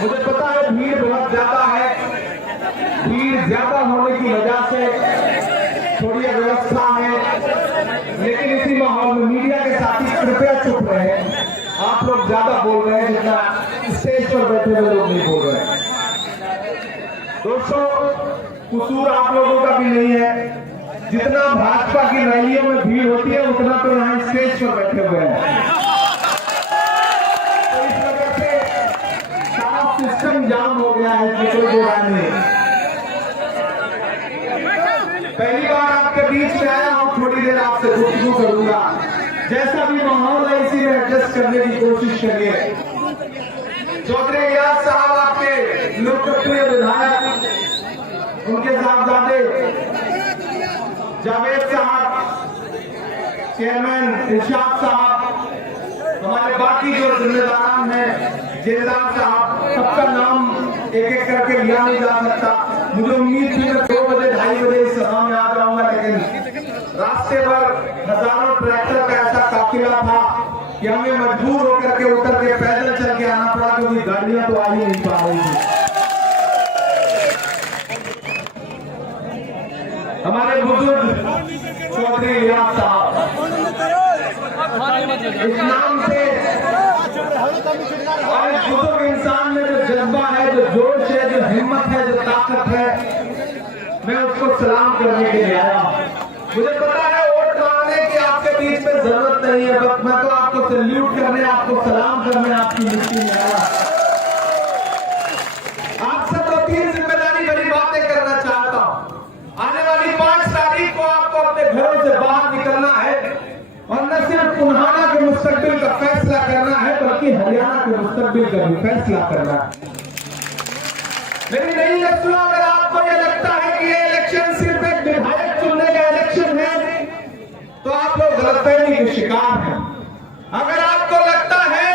मुझे पता है भीड़ बहुत ज्यादा है, भीड़ ज्यादा होने की वजह से थोड़ी अव्यवस्था है, लेकिन इसी माहौल में मीडिया के साथी कृपया चुप रहे। आप लोग ज्यादा बोल रहे हैं जितना स्टेज पर बैठे हुए लोग नहीं बोल रहे हैं। दोस्तों, कसूर आप लोगों का भी नहीं है। जितना भाजपा की रैलियों में भीड़ होती है उतना तो यहाँ स्टेज पर बैठे हुए हैं। तो इस वजह से सारा सिस्टम जाम हो गया है, कोई दो राय नहीं। पहली बार आपके बीच में आया हूं, थोड़ी देर आपसे गुफ्तगू करूंगा। जैसा भी माहौल है इसी में एडजस्ट करने की कोशिश करिए। चौधरी इलियास साहब आपके लोकप्रिय विधायक, उनके साहबजादे जावेद साहब, चेयरमैन इरशाद साहब, हमारे बाकी जो जिम्मेदारान हैं, जेलदार साहब, सबका नाम एक एक करके लिया नहीं जा सकता। मुझे उम्मीद थी मैं 2 बजे 2:30 बजे इस सभा में आ जाऊंगा, लेकिन रास्ते पर हजारों ट्रैक्टर का ऐसा काफिला था कि हमें मजबूर होकर के उतर के पैदल चल के आना पड़ा, क्योंकि गाड़ियां तो आ ही नहीं पा रही थी। हमारे बुजुर्ग चौधरी इलियास साहब, इस नाम से और इस बुजुर्ग इंसान में जो जज्बा है, जो जोश है, जो हिम्मत है, जो ताकत है, मैं उसको सलाम करने के लिए आया हूं। मुझे पता है वोट मांगने की आपके बीच में जरूरत नहीं है, बस मैं तो आपको सैल्यूट करने, आपको सलाम करने आपकी मिट्टी में आया। आपसे 2-3 जिम्मेदारी भरी बातें करना चाहता हूं। आने वाली 5 तारीख को आपको अपने घरों से बाहर निकलना है और न सिर्फ पुन्हाना के मुस्तकबिल का फैसला करना है, बल्कि हरियाणा के मुस्तकबिल का भी फैसला करना है। मेरी नहीं दोस्तों, अगर आपको यह लगता है कि ये इलेक्शन सिर्फ एक विधायक चुनने का इलेक्शन है, तो आप लोग गलतफहमी के शिकार हैं। अगर आपको लगता है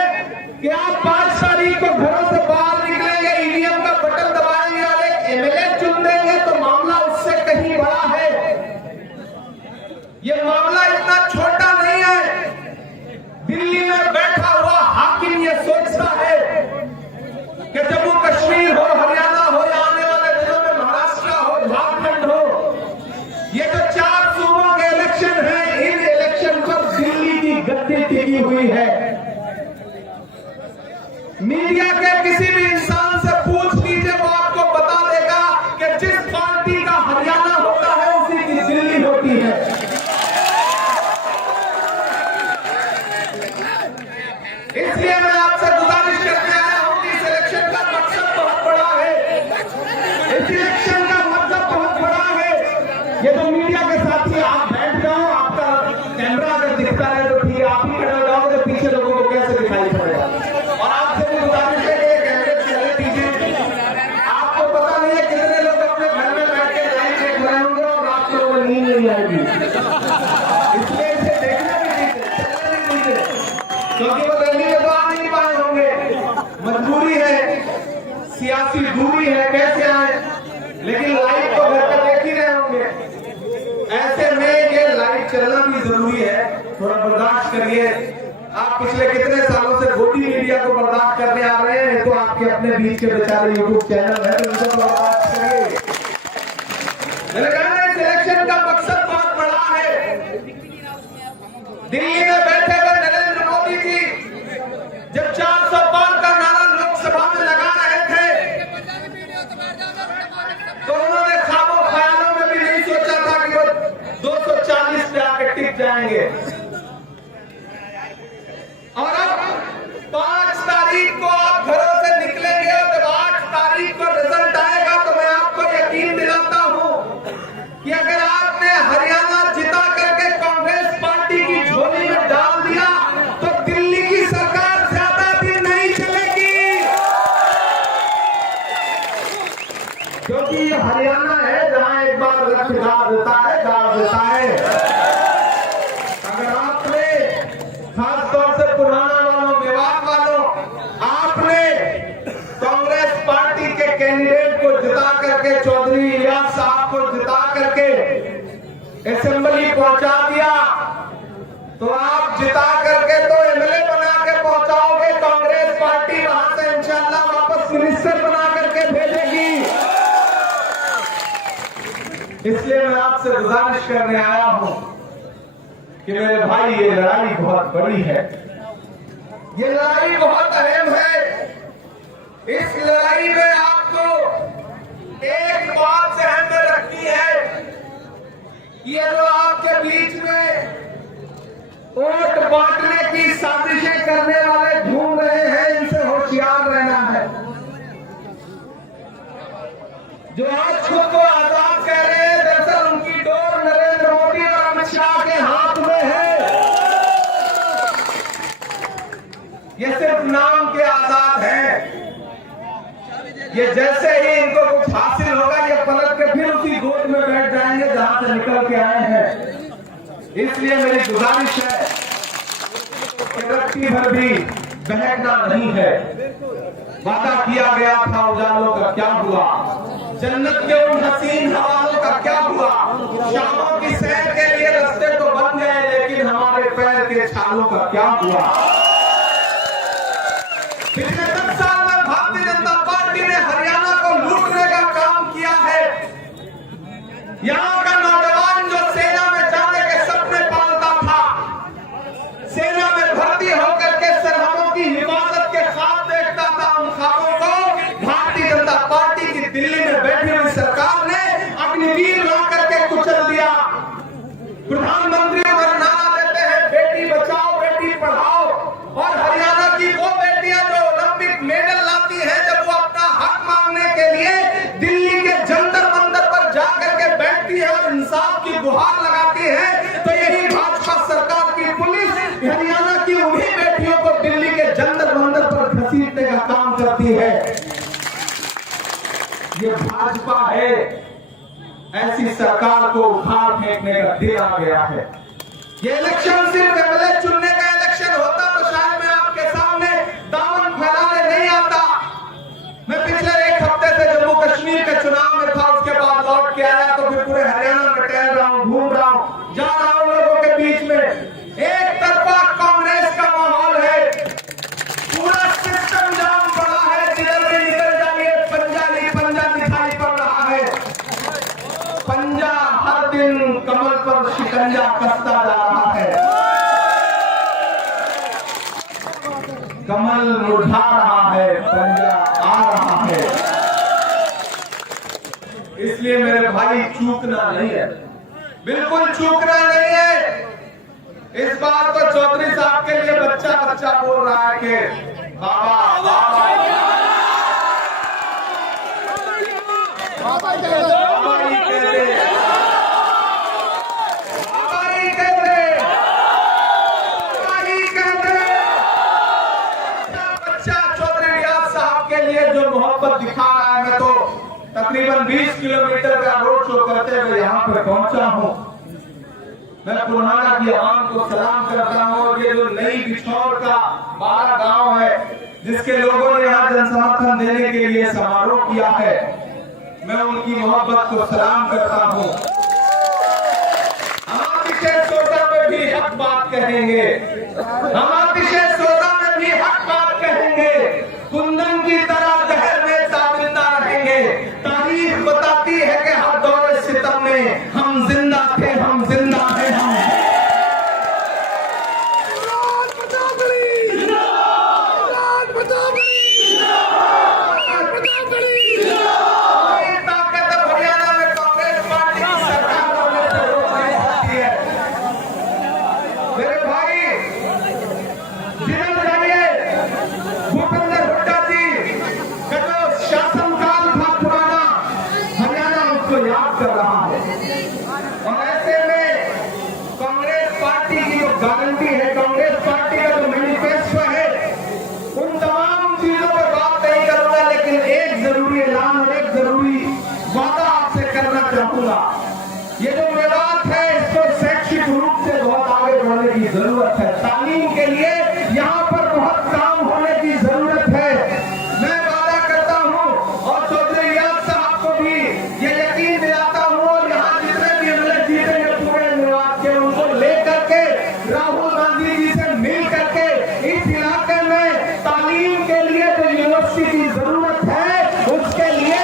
कि आप 5 तारीख को घरों से बाहर निकलेंगे, ईवीएम का बटन दबाएंगे और एक एमएलए चुन देंगे, तो मामला उससे कहीं बड़ा है। ये मामला इतना छोटा नहीं है। दिल्ली में बैठा हुआ हाकिम ये सोचता है कि जम्मू कश्मीर हो, हरियाणा हो, या आने वाले दिनों में महाराष्ट्र हो, झारखंड हो, ये जो 4 सूबों के इलेक्शन हैं, इन इलेक्शन पर दिल्ली की गद्दी टिकी हुई है। मीडिया के किसी भी इंसान से पूछ लीजिए, वो आपको बता देगा कि जिस पार्टी का हरियाणा होता है उसी की दिल्ली होती है। इसलिए मैं आपसे गुजारिश करने आया हूं कि इस इलेक्शन का मकसद बहुत बड़ा है, इस इलेक्शन का मकसद बहुत बड़ा है। ये जो मीडिया के साथी आप बैठ जाओ, आपका कैमरा अगर दिखता है तो ठीक है, आप ही खड़े हो जाओगे, पीछे लोगों को कैसे दिखाई पड़ेगा। और आपसे भी गुजारिश है कि कैमरे चले दीजिए। आपको पता नहीं है कितने लोग अपने घर में बैठ के लाइन देख रहे होंगे और रात को नींद नहीं आएगी, इसलिए इसे देखने भी दीजिए, चलने भी दीजिए, क्योंकि वो दिल्ली में तो आ नहीं पाए होंगे, मजबूरी है, सियासी दूरी है, कैसे आए, लेकिन लाइव तो घर पर देख ही रहे होंगे। ऐसे में ये लाइव चलना भी जरूरी है, थोड़ा बर्दाश्त करिए। आप पिछले कितने सालों से गोदी मीडिया को बर्दाश्त करने आ रहे हैं, तो आपके अपने बीच के बेचारे यूट्यूब चैनल है, तो उनको बर्दाश्त करिए। मैंने कहा इस इलेक्शन का मकसद बहुत बड़ा है। दिल्ली में बैठे हुए नरेंद्र मोदी जी जब 400 पार का नारा लोकसभा में लगा रहे थे, तो उन्होंने ख्वाबों ख्यालों में भी नहीं सोचा था कि वो 240 पे आके टिक जाएंगे। और अब 5 तारीख को आप घरों से निकलेंगे और जब 8 तारीख को रिजल्ट आएगा, तो मैं आपको यकीन दिलाता हूं कि अगर आपने हरियाणा जिता करके कांग्रेस पार्टी की झोली में डाल दिया, तो दिल्ली की सरकार ज्यादा दिन नहीं चलेगी, क्योंकि ये हरियाणा है जहां एक बार रख गाड़ देता है, गाड़ देता है। अगर इसलिए मैं आपसे गुजारिश करने आया हूं कि मेरे भाई ये लड़ाई बहुत बड़ी है, ये लड़ाई बहुत अहम है। इस लड़ाई में आपको एक बात ध्यान में रखनी है, ये जो आपके बीच में वोट बांटने की साजिशें करने वाले घूम रहे हैं, इनसे होशियार रहना है। जो आज खुद को आजाद कह रहे हैं, दरअसल उनकी डोर नरेंद्र मोदी और अमित शाह के हाथ में है। ये सिर्फ नाम के आजाद हैं। ये जैसे ही इनको कुछ हासिल होगा, ये पलट के फिर उसी गोद में बैठ जाएंगे जहां से निकल के आए हैं। इसलिए मेरी गुजारिश है कि रत्ती भर भी बहकना नहीं है। वादा किया गया था उजालों का क्या हुआ, जन्नत के उन हसीन हवालों का क्या हुआ। शामों की सैर के लिए रास्ते तो बन गए, लेकिन हमारे पैर के छालों का क्या हुआ। पिछले 10 साल में भारतीय जनता पार्टी ने हरियाणा को लूटने का काम किया है। यहाँ का नौजवान जो सेना में जाने के सपने पालता था, सेना में भर्ती होकर के सरहदों की हिफाजत के ख्वाब देखता था, उन ख्वाबों को भारतीय जनता पार्टी की दिल्ली में बैठी हुई सरकार ने अग्निवीर ला करके कुचल दिया। प्रधानमंत्री अगर नारा देते हैं बेटी बचाओ बेटी पढ़ाओ, और हरियाणा की वो बेटियां जो ओलंपिक मेडल लाती हैं, जब वो अपना हक मांगने के लिए दिल्ली के जंतर मंतर पर जाकर के बैठती है और इंसाफ की गुहार लगाती है, तो यही भाजपा सरकार की पुलिस हरियाणा की उन्हीं बेटियों को दिल्ली के जंतर मंतर पर घसीटने का काम करती है। ये भाजपा है। ऐसी सरकार को उखाड़ फेंकने का दिन आ गया है। ये इलेक्शन सिर्फ एमएलए चुनने का इलेक्शन होता तो शायद मैं आपके सामने दामन फैलाने नहीं आता। मैं पिछले एक हफ्ते से जम्मू कश्मीर के चुनाव में था, उसके बाद लौट के आया तो फिर पूरे हरियाणा में टहल रहा हूं, घूम रहा हूं, जा रहा हूं लोगों के बीच में। एक तरफा कांग्रेस का माहौल है, पूरा सिस्टम जाम पड़ा है, जिधर भी निकल जाइए पंजा दिखाई पड़ रहा है। पंजा हर दिन कमल पर शिकंजा कसता जा रहा है, कमल मुरझा रहा है, पंजा आ रहा है। इसलिए मेरे भाई चूकना नहीं है, बिल्कुल चूकना नहीं है। इस बार तो चौधरी साहब के लिए बच्चा बच्चा बोल रहा है कि बाबा बाबा जो मोहब्बत दिखा रहा है। मैं तो तकरीबन 20 किलोमीटर का रोड शो करते हुए यहाँ पे पहुंचा हूँ। मैं पुराना की आवाम को सलाम करता हूँ। और ये जो नई बिछौर का 12 गांव है, जिसके लोगों ने यहाँ जनसमर्थन देने के लिए समारोह किया है, मैं उनकी मोहब्बत को सलाम करता हूँ। हम अतिशय सोचा में भी हक बात कहेंगे, हम अतिशय सोचा में भी हक बात कहेंगे। कुंदन की तरह जहर में ताबिंदा रहेंगे। तारीख बताती है कि हर दौर सितम में हम जिंदा थे, हम जिंदा हैं, हम गारंटी है, कांग्रेस पार्टी का जो मैनिफेस्टो है, उन तमाम चीजों पर बात नहीं करूंगा, लेकिन एक जरूरी ऐलान और एक जरूरी वादा आपसे करना चाहूंगा। ये जो मेवात है, इसको शैक्षिक रूप से बहुत आगे बढ़ने की जरूरत है। तालीम के लिए यहाँ पर बहुत काम होने की जरूरत है। मैं वादा करता हूँ और चौधरी रियाज साहब को भी ये यकीन दिलाता हूँ, और यहाँ जितने भी एमएलए जीतेंगे पूरे मेवात के, उनको लेकर के राहुल गांधी जी से मिल करके इस इलाके में तालीम के लिए जो यूनिवर्सिटी की जरूरत है, उसके लिए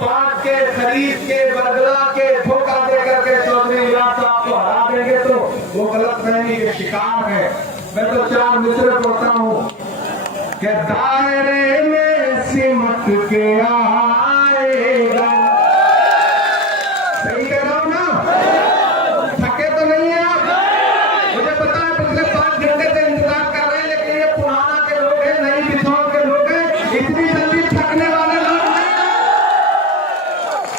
बांट के, खरीद के, बदला के, धोखा दे करके चौधरी निराज साहब को हरा देंगे तो वो गलतफहमी के शिकार है। मैं तो 4 मिसरे पढ़ता हूँ कि दायरे में सिमट के आएगा। सही कह रहा हूँ ना? थके तो नहीं है आप? मुझे पता है पिछले 5 घंटे से इंतजार कर रहे हैं, लेकिन ये पुराना के लोग हैं, नई बिछौर के लोग हैं, इतनी जल्दी थकने वाले लोग नहीं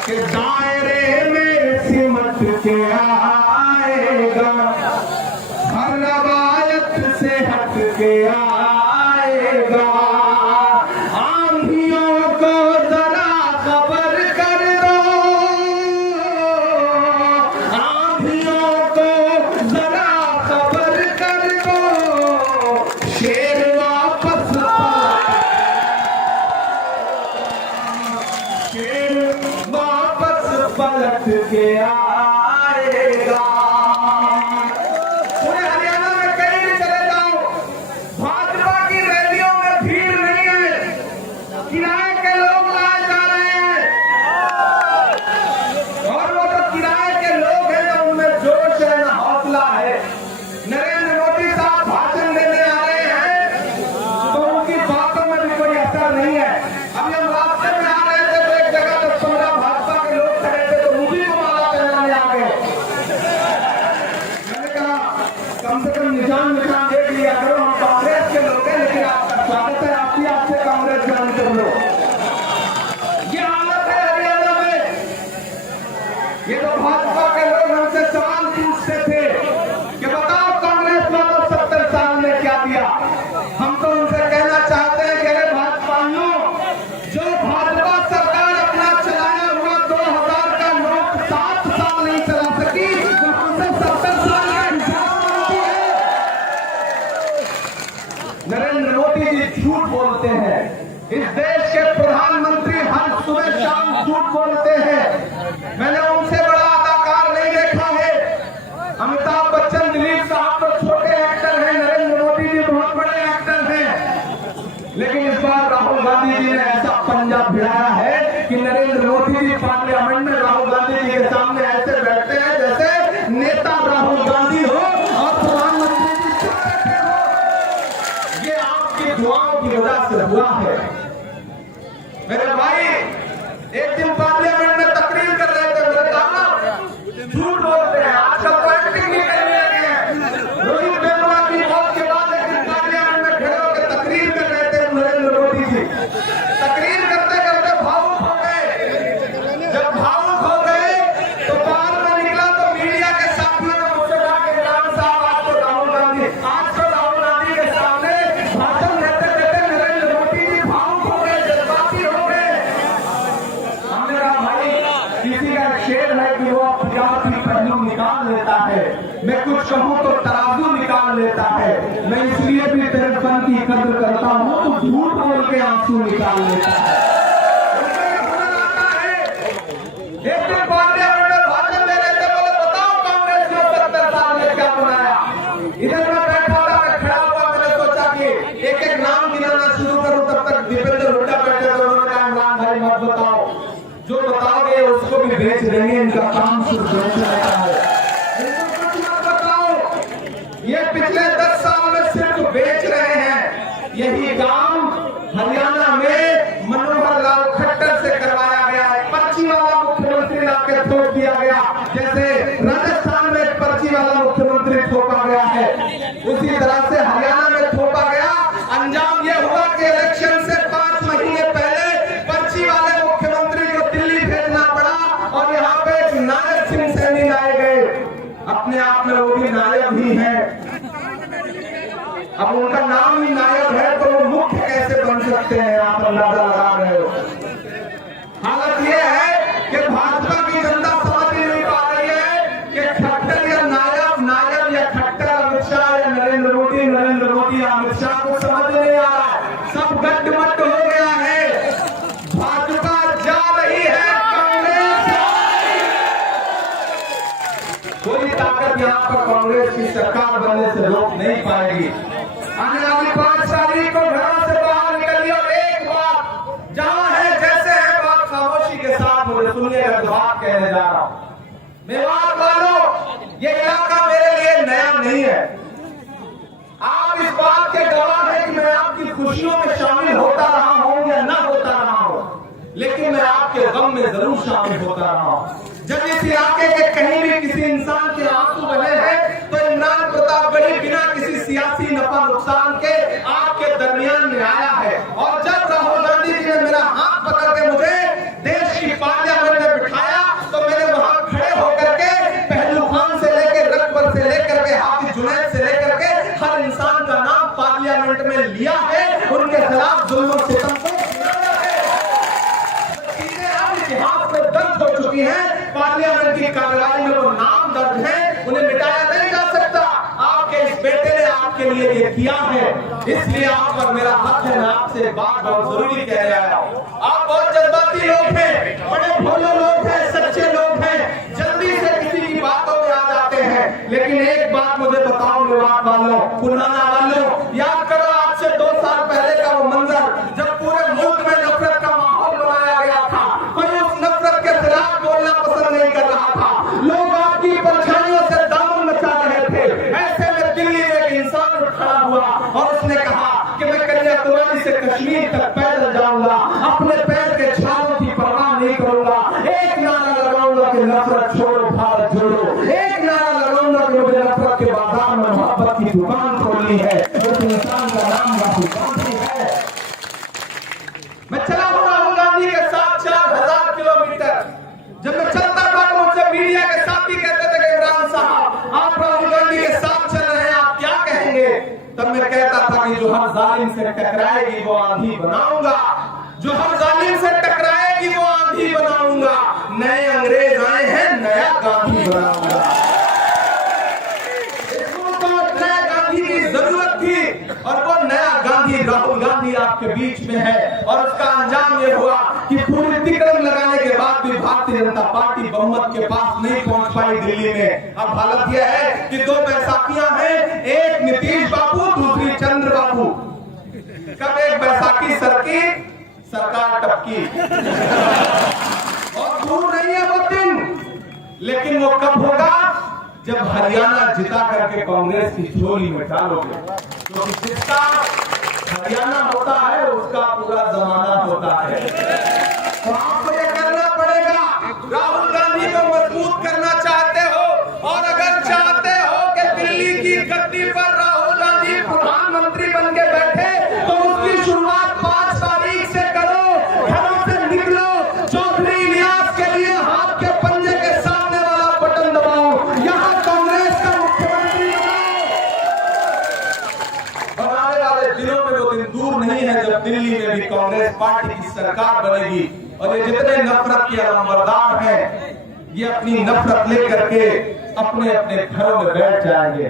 कि दायरे में सिमट के आएगा, हर रवायत से हट के आएगा। आंधियों को जरा खबर कर दो, आंधियों को जरा खबर कर दो, शेर वापस पलट के आएगा। पूरे हरियाणा में कहीं भी चले जाओ, भाजपा की रैलियों में भीड़ नहीं है, किराए के लोग लाए जा रहे हैं, और वो तो किराए के लोग हैं ना, उनमें जोश है ना हौसला है। नरेंद्र मोदी साहब भाषण देने आ रहे हैं तो उनकी बातों में भी कोई असर नहीं है। अभी हम रास्ते में आ रहे थे तो एक जगह 10-15 भाजपा के लोग खड़े थे तो मुझे को माला पहनाने आ गए। मैंने कहा कम से कम निशान देख लिया करो, हम कांग्रेस के लोग हैं, लेकिन आपका स्वागत है, आपकी आपसे कांग्रेस ज्वाइन कर लो। ये हालत है हरियाणा में। ये तो भाजपा के लोग हमसे सवाल पूछते थे कि बताओ कांग्रेस वालों 70 साल में क्या दिया। हम तो उनसे कहना चाहते हैं कि अरे भाजपाइयों, जो भाजपा सरकार अपना चलाया हुआ 2000 का नोट 7 साल नहीं चला सकी, वो हमसे 70 साल का हिसाब मांगती है। नरेंद्र मोदी जी झूठ बोलते हैं, इस देश के प्रधानमंत्री हर सुबह शाम झूठ बोलते हैं। मैंने उनसे बड़ा अदाकार नहीं देखा है। अमिताभ बच्चन, दिलीप साहब तो छोटे एक्टर हैं, नरेंद्र मोदी जी बहुत बड़े एक्टर हैं। लेकिन इस बार राहुल गांधी जी ने ऐसा पंजा भिड़ाया है कि नरेंद्र मोदी जी पार्लियामेंट में राहुल गांधी जी के सामने ऐसे बैठते हैं जैसे नेता राहुल गांधी हो और प्रधानमंत्री जी चुप बैठे हो। ये आपकी दुआओं की वजह से हुआ है। मेरे भाई एक दिन पार्लियामेंट में तकरीर कर रहे थे, मेरे कहा झूठ बोलते हैं, आजकल तो एक्टिंग नहीं करने लगे हैं। रोहित वेमुला की मौत के बाद एक दिन पार्लियामेंट में खड़े होकर तकरीर कर रहे थे नरेंद्र मोदी जी। तकरीर करते करते भावुक हो गए। जब भावुक हो गए तो बाहर में निकला तो मीडिया के साथियों ने मुझसे कहा कि इमरान साहब आज तो राहुल गांधी के सामने भाषण देते देते नरेंद्र मोदी जी भावुक हो गए, जज्बाती हो गए। हमने कहा भाई किसी का शेर है कि वो अपनी पहलू निकाल लेता है, मैं कुछ कहूँ तो तराजू निकाल लेता है। मैं इसलिए भी तेरे फन की कदर करता हूँ, तो झूठ बोल के आंसू निकाल लेता है। एक दिन पार्लियामेंट में भाषण दे रहे थे, बोले बताओ कांग्रेस ने 70 साल में क्या बनाया। इधर मैं बैठा था, मैं खड़ा हुआ, मैंने सोचा कि एक एक नाम गिनाना शुरू करूं, तब तक दीपेंद्र हुड्डा बैठे थे। उन्होंने कहा इमरान भाई मत बताओ, जो बताओगे उसको भी बेच देंगे, इनका काम सिर्फ बेचने का है। इनको कुछ मत बताओ, ये पिछले 10 साल में सिर्फ बेच रहे हैं। यही काम हरियाणा में मनोहर लाल खट्टर से करवाया गया है। पर्ची वाला मुख्यमंत्री लाके थोप दिया गया, जैसे राजस्थान में पर्ची वाला मुख्यमंत्री थोपा गया है, उसी तरह से हरियाणा में थोपा गया। अंजाम यह हुआ कि इलेक्शन से 5 महीने पहले पर्ची वाले मुख्यमंत्री को दिल्ली भेजना पड़ा और यहाँ पे एक नायब सिंह सैनी लाए गए। अपने आप में वो भी नायब ही है। अब उनका नाम ही नायब है तो वो मुख्य कैसे बन सकते हैं, आप अंदाजा लगा रहे हो। हालत ये है कि भाजपा की जनता समझ नहीं पा रही है कि खट्टर या नायब, नायब या खट्टर, अमित शाह या नरेंद्र मोदी, नरेंद्र मोदी या अमित शाह को समझ नहीं आ रहा है। सब गड्ढमड्ढ हो गया है। भाजपा जा रही है, कांग्रेस कोई ताकत यहाँ पर कांग्रेस की सरकार बनने से रोक नहीं पाएगी। आने वाली 5 तारीख को घरों से बाहर निकलिए और एक बात जहां है जैसे है बात खामोशी के साथ बात मुझे सुनिएगा जो बात कहने जा रहा हूं। मेवात वालों, ये इलाका मेरे लिए नया नहीं है। आप इस बात के गवाह हैं कि मैं आपकी खुशियों में शामिल होता रहा हूं या ना होता रहा हूं, लेकिन मैं आपके गम में जरूर शामिल होता रहा हूं। जब इस इलाके के कहीं भी किसी इंसान के आंसू बहे हैं तो इमरान प्रतापगढ़ी बिना किसी सियासी नफा नुकसान के आपके दरमियान में आया है। और जब राहुल गांधी जी ने मेरा हाथ पकड़ के मुझे देश की पार्लियामेंट में बिठाया तो मैंने वहां खड़े होकर के पहलू खान से लेकर रकबर से लेकर के हाफिज जुनैद से लेकर के हर इंसान का नाम पार्लियामेंट में लिया है, उनके खिलाफ जुल्म और सितम को इतिहास में दर्ज हो चुकी है। पार्लियामेंट की कार्रवाई में वो नाम दर्ज है, उन्हें मिटाया नहीं जा सकता। आपके इस बेटे ने आपके लिए ये किया है, इसलिए आप पर मेरा हक है। मैं आपसे एक बात बहुत जरूरी कहने आया हूं। आप बहुत जज्बाती लोग हैं, बड़े भोले लोग हैं, सच्चे लोग हैं, जल्दी से किसी की बातों में आ जाते हैं। लेकिन एक बात मुझे बताओ मेवात वालों, पुराना वालों, याद करो आज से 2 साल पहले का वो मंजर जब पूरे मुल्क में नफरत का माहौल बनाया गया था। कोई उस नफरत के खिलाफ बोलना पसंद नहीं कर रहा था। लोग आपकी परछाइयों से दामन मचा रहे थे। ऐसे में दिल्ली में एक इंसान खड़ा हुआ और उसने कहा कि मैं कन्याकुमारी से कश्मीर तक पैदल जाऊंगा, अपने पैर के छालों की परवाह नहीं करूंगा। एक नारा लगाऊंगा कि नफरत छोड़ो भारत जोड़ो। एक नारा लगाऊंगा कि मुझे नफरत के बाजार में मोहब्बत की दुकान खोलनी है। उस इंसान का नाम राहुल गांधी है। मैं चला हूं राहुल गांधी के साथ 4000 किलोमीटर। जब मैं चलता था तो मुझसे मीडिया के साथी कहते थे कि इमरान साहब आप राहुल गांधी के साथ चल रहे हैं, आप क्या कहेंगे? तब मैं कहता था कि जो हर जालिम से टकराएगी वो आंधी बनाऊंगा, जो हर जालिम से टकराएगी वो आंधी बनाऊंगा। नए अंग्रेज आए हैं, नया गांधी बनाऊंगा। नया गांधी की जरूरत थी और वो नया गांधी राहुल गांधी आपके बीच में है। और उसका अंजाम ये हुआ कि पूरी तिकड़म लगाने के बाद भी भारतीय जनता पार्टी बहुमत के पास नहीं पहुंच पाई दिल्ली में। अब हालत यह है कि 2 बैसाखियां हैं, एक नीतीश बाबू, दूसरी चंद्र बाबू। कब एक बैसाखी सरकी, सरकार टपकी। और दूर नहीं है वो दिन, लेकिन वो कब होगा जब हरियाणा जिता करके कांग्रेस की झोली में डालोगे। क्योंकि जिसका हरियाणा होता है उसका पूरा जमाना होता है। तो आपको ये करना पड़ेगा। राहुल गांधी को मजबूत करना चाहते हो और अगर चाहते हो कि दिल्ली की गद्दी पर राहुल गांधी प्रधानमंत्री बन के बैठे तो उसकी शुरुआत 5 तारीख से करो। घरों से निकलो, चौधरी इलियास के लिए हाथ के पंजे के सामने वाला बटन दबाओ, यहाँ कांग्रेस का मुख्यमंत्री बनाओ। और आने वाले दिनों में वो दिन दूर नहीं है जब दिल्ली में भी कांग्रेस पार्टी की सरकार बनेगी। और ये जितने नफरत के अलमबरदार हैं, ये अपनी नफरत लेकर के अपने अपने घरों में बैठ जाएंगे।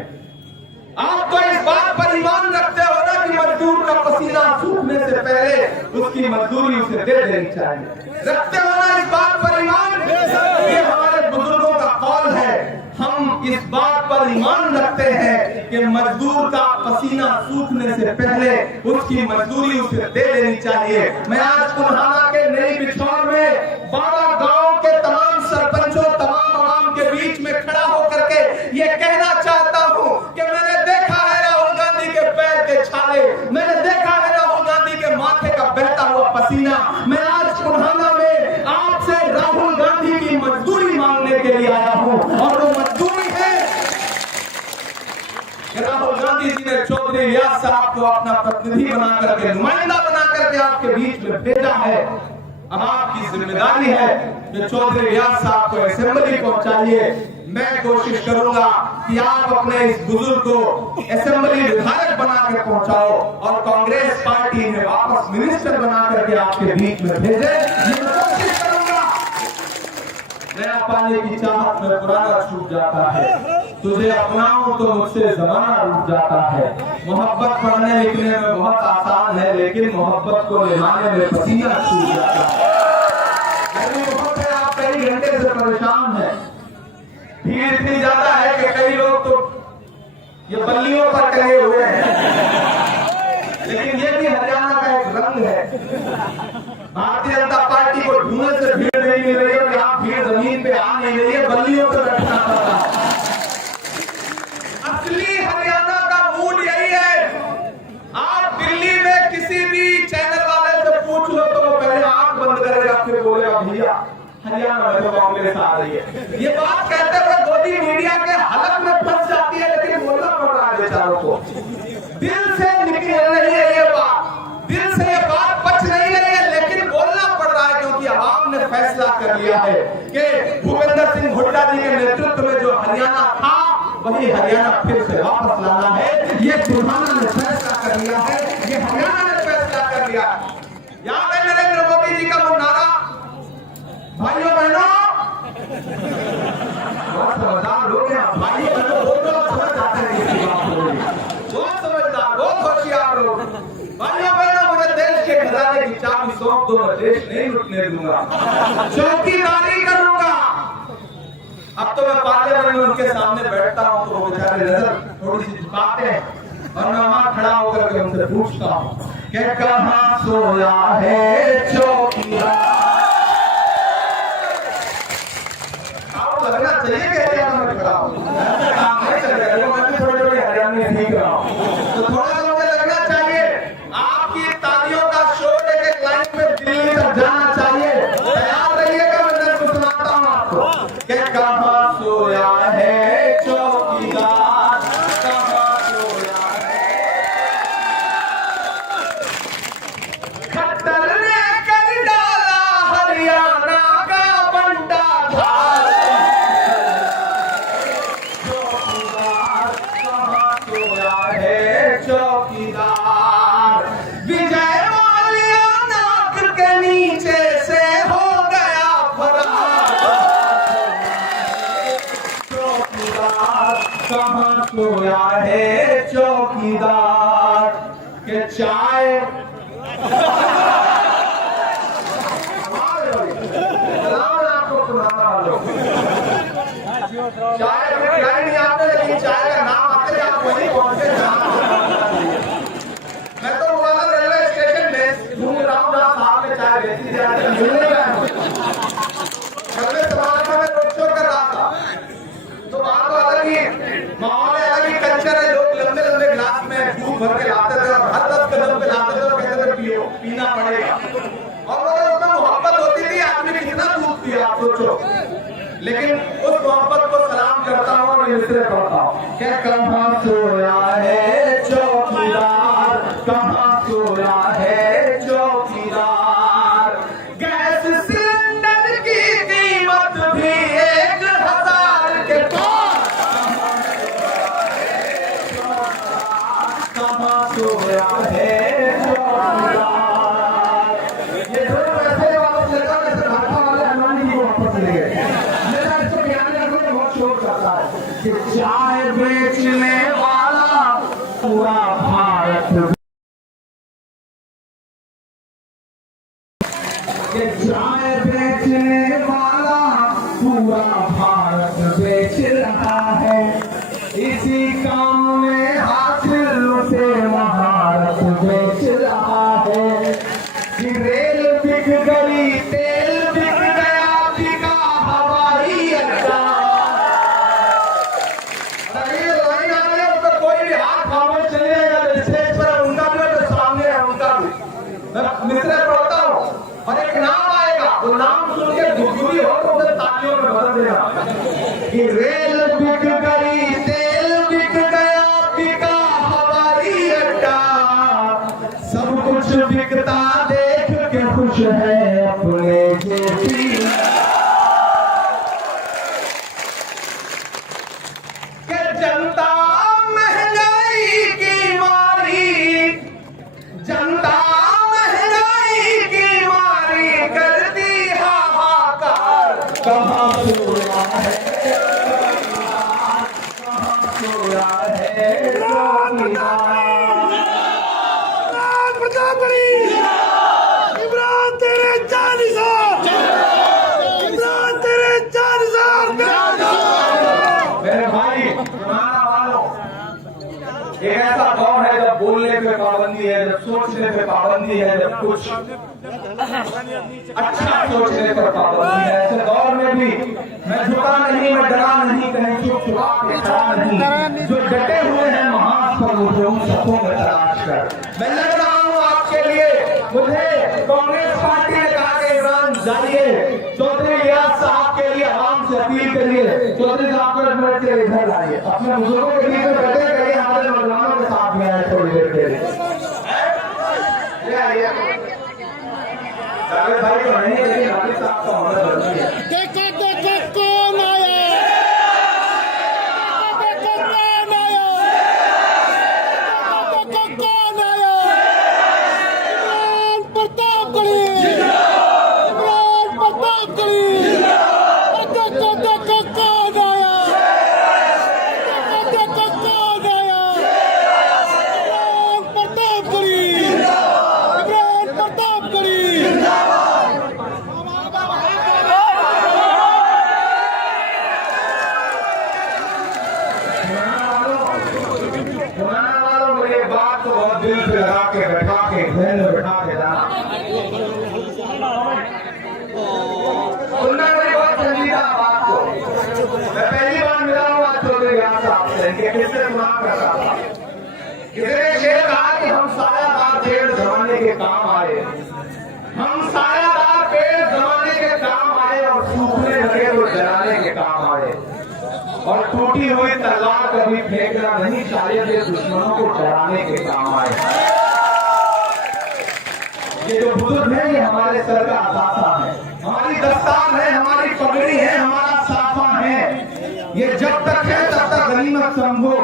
आप तो इस बात पर ईमान रखते हो ना कि मजदूर का पसीना सूखने से पहले उसकी मजदूरी उसे दे देनी चाहिए। रखते हो ना इस बात पर ईमान? ये हमारे बुजुर्गों का कौल है। हम इस बात पर ईमान रखते हैं कि मजदूर का पसीना सूखने से पहले उसकी मजदूरी उसे दे देनी चाहिए। मैं आज कुल्हाड़ा के नई बिछौर में 12 गांव के तमाम सरपंचों, तमाम आवाम के बीच में खड़ा होकर के ये कहना चाहता हूं कि मैंने देखा है राहुल गांधी के पैर के छाले, मैंने देखा है राहुल गांधी के माथे का बहता हुआ पसीना। मैं आज कुल्हाड़ा में आपसे राहुल गांधी की मजदूरी मांगने के लिए आया हूं और वो मजदूरी है कि राहुल गांधी जी ने चौधरी इलियास साहब को अपना प्रतिनिधि बना करके, नुमाइंदा बना करके आपके बीच में भेजा है। अब आपकी जिम्मेदारी है कि चौधरी इलियास साहब को असेंबली पहुंचाइए। मैं कोशिश करूंगा कि आप अपने इस बुजुर्ग को असेंबली विधायक बना कर पहुंचाओ और कांग्रेस पार्टी में वापस मिनिस्टर बना करके आपके बीच में भेजे। ये मैं कोशिश करूंगा। नया पाने की चाहत में पुराना छूट जाता है, तुझे अपनाऊं तो मुझसे जमाना रूठ जाता है। मोहब्बत पढ़ने लिखने में बहुत आसान है, लेकिन मोहब्बत को निभाने में पसीना छूट जाता है। बहुत है, आप कई घंटे से परेशान हैं, भीड़ इतनी ज्यादा है कि कई लोग तो ये बल्लियों पर टंगे हुए हैं। लेकिन ये भी हरियाणा का एक रंग है। भारतीय जनता पार्टी को ढूंढने से भीड़ नहीं मिल रही है, आ नहीं रही है, बल्लियों पे बैठना पड़ रहा है। असली हरियाणा का मूड यही है। आप दिल्ली में किसी भी चैनल वाले से पूछ लो तो वो पहले आंख बंद करेगा, फिर बोलेगा भैया हरियाणा में तो कांग्रेस आ रही है। ये बात कहते हुए गोदी मीडिया के हलक में फंस जाती है, लेकिन बोलना पड़ रहा है बेचारों को। दिल से निकल रही है ये बात, दिल से ये बात बच नहीं रही है, लेकिन बोलना पड़ रहा है क्योंकि आवाम ने फैसला कर लिया है कि भूपेंद्र सिंह हुड्डा जी के नेतृत्व में जो हरियाणा था वही हरियाणा फिर से वापस लाना है। ये बुरहाना ने फैसला कर लिया है, ये हरियाणा ने फैसला कर लिया है। याद है नरेंद्र मोदी जी का वो नारा, भाइयों बहनों, बहुत समझदार लोग हैं भाइयों बहनों, वो तो समझ जाते हैं इसकी बात को, बहुत समझदार, बहुत होशियार लोग। भाइयों बहनों, मुझे देश के खजाने की चाबी सौंप दो, मैं देश नहीं लुटने दूंगा, चौकीदारी करूंगा। अब तो मैं पार्लियामेंट में उनके सामने बैठता हूं तो वो बेचारे नजर थोड़ी सी झुकाते हैं और मैं वहां खड़ा होकर के उनसे पूछता हूं कि कहां सोया है चौकीदार। लगना चाहिए कि हरियाणा में खड़ा हूं, काम नहीं चलेगा, मैं भी थोड़ी थोड़ी हरियाणा में सीख रहा हूं, तो थोड़ा मुझे लगना चाहिए। आपकी तालियों का शोर एक लाइन में दिल्ली तक जाना चाहिए। तैयार रहिएगा, मैं कुछ सुनाता हूं आपको कि कहां सोया है चौकीदार, कहां सोया है। खट्टर ने कर डाला हरियाणा का बंटा धार, चौकीदार विजय वालिया नाक के नीचे से हो गया फरार। चौकीदार कहां सोया है चौकीदार के चाय आपको सुनाना वालों, चाय नहीं आते, लेकिन चाय का नाम आते आप वही पहुंचे। मैं तो वाला रेलवे स्टेशन में घूम रहा हूँ, जहाँ साहब में चाय बेची जाती है, मिलने का कल समाज में रोड शो कर रहा था, तो वहाँ तो अलग ही माहौल है, अलग ही कल्चर है। लोग लंबे लंबे गिलास में दूध भर के लाते थे और हर 10 कदम पे लाते थे और कहते थे पियो, पीना पड़ेगा। और वो उसमें मोहब्बत होती थी, आदमी ने कितना दूध पिया आप सोचो। लेकिन उस मोहब्बत को सलाम करता हूँ और मिसरे पढ़ता हूँ कि कहां सोया है चौकीदार, कहां सोया है चौकीदार। गैस सिलेंडर की कीमत भी 1000 के पार, कहां सोया है चौकीदार। ये दोनों पैसे वापस लेकर जैसे भाजपा वाले हनुमान जी को वापस ले गए। चाय बेचने वाला पूरा भारत, चाय बेचने वाला पूरा भारत बेच रहा है। इसी काम में हासिल से महारत बेच रहा है। कि रेल बिक गई, तेल बिक गया, बिका हवाई अड्डा। मिसरे पढ़ता हूँ और एक नाम आएगा, वो नाम सुन के गुदगुदी हो तो उसे तालियों में बदल देना कि रेल बिक गई, तेल बिक गया, बिका हवाई अड्डा। सब कुछ बिकता देख के खुश है अपने जेबी। के जनता महंगाई की मारी, जनता कहां सोया है, कहां सोया है प्रतापगढ़ी। इमरान तेरे 40,000, इमरान तेरे 40,000। मेरे भाई हमारा वालों, एक ऐसा दौर है जब बोलने पे पाबंदी है, जब सोचने पे पाबंदी है, जब कुछ अच्छा सोचने पर पाबंदी है। ऐसे दौर में भी मैं झुका नहीं, मैं डरा नहीं, कहीं चुप चुपा के खड़ा नहीं। जो डटे हुए हैं महान पर मुझे उन सबों में तलाश कर। मैं लड़ रहा हूँ आपके लिए। मुझे कांग्रेस पार्टी ने कहा कि इमरान जाइए, चौधरी रियाज साहब के लिए आवाम से अपील करिए, चौधरी साहब को मिनट के इधर लाइए, अपने बुजुर्गों के बीच में बैठे करिए, हमारे नौजवानों के साथ में आए थोड़ी देर के लिए। भाई तो नहीं, लेकिन हाफिज साहब का होना जरूरी है। कौन आया? कौन आया? इमरान प्रतापगढ़ी, इमरान प्रतापगढ़ी। कौन आया? कौन आया? इमरान प्रतापगढ़ी, इमरान प्रतापगढ़ी। ये बात तो बहुत दिल पे लगा के बैठा के घर में बैठा के सुनना मेरी बहुत संजीदा बात को। मैं पहली बार मिला हूँ आज चौधरी रियाज साहब से, किससे सुना कर रहा था। किसी ने शेर कहा कि हम सायादार पेड़ जमाने के काम आए, हम सायादार पेड़ जमाने के काम आए, और सूखने लगे तो जलाने के काम आए, और टूटी हुई तलवार कभी फेंकना नहीं, शायद ये दुश्मनों को डराने के काम आए। ये जो बुजुर्ग है ये हमारे सर का असासा है, हमारी दस्तार है, हमारी पगड़ी है, हमारा साफा है। ये जब तक है तब तक गनीमत समझो।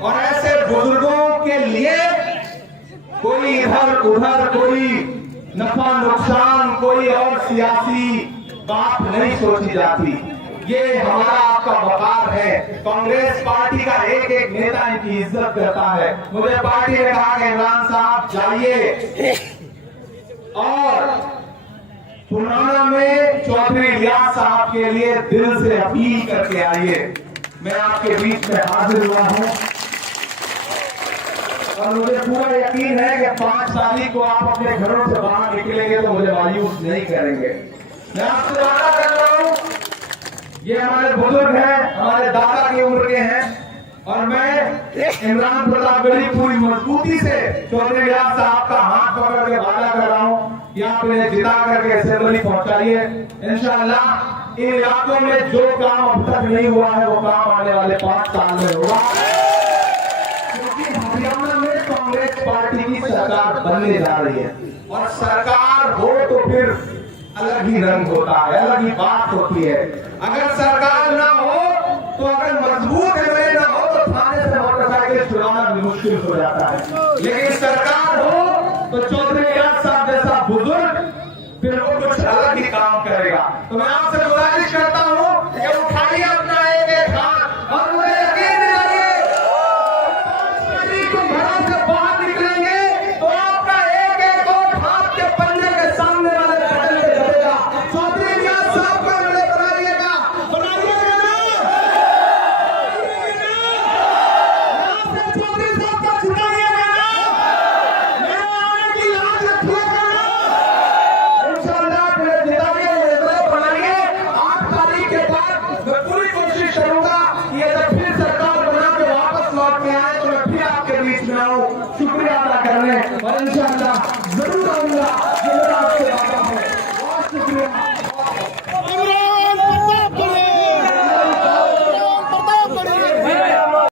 और ऐसे बुजुर्गों के लिए कोई इधर उधर, कोई नफा नुकसान, कोई और सियासी बात नहीं सोची जाती। ये हमारा आपका वकार है। कांग्रेस पार्टी का एक एक नेता इनकी इज्जत करता है। मुझे पार्टी ने कहा कि इमरान साहब जाइए और पुराना में चौधरी रियाज साहब के लिए दिल से अपील करके आइए। मैं आपके बीच में हाजिर हुआ हूं और मुझे पूरा यकीन है कि 5 तारीख को आप अपने घरों से बाहर निकलेंगे तो मुझे मायूस नहीं करेंगे। मैं आपसे वादा कर रहा हूं, ये हमारे बुजुर्ग हैं, हमारे दादा की उम्र के हैं, और मैं इमरान प्रतापगढ़ी पूरी मजबूती से चौधरी रियाज साहब का हाथ पकड़ के वादा कर रहा हूँ कि आप इन्हें जिता करके असेंबली पहुंचाइए। इंशाअल्लाह इन इलाकों में जो काम अब तक नहीं हुआ है वो काम आने वाले 5 साल में होगा, क्योंकि हरियाणा में कांग्रेस पार्टी की सरकार बनने जा रही है। और सरकार हो तो फिर अलग ही रंग होता है, अलग ही बात होती है। अगर सरकार ना हो तो, अगर मजबूत एमएलए ना हो तो थाने से मोटरसाइकिल छुड़ाना भी मुश्किल हो जाता है। लेकिन सरकार हो तो चौधरी रियाज साहब जैसा बुजुर्ग फिर वो कुछ अलग ही काम करेगा। तो मैं आपसे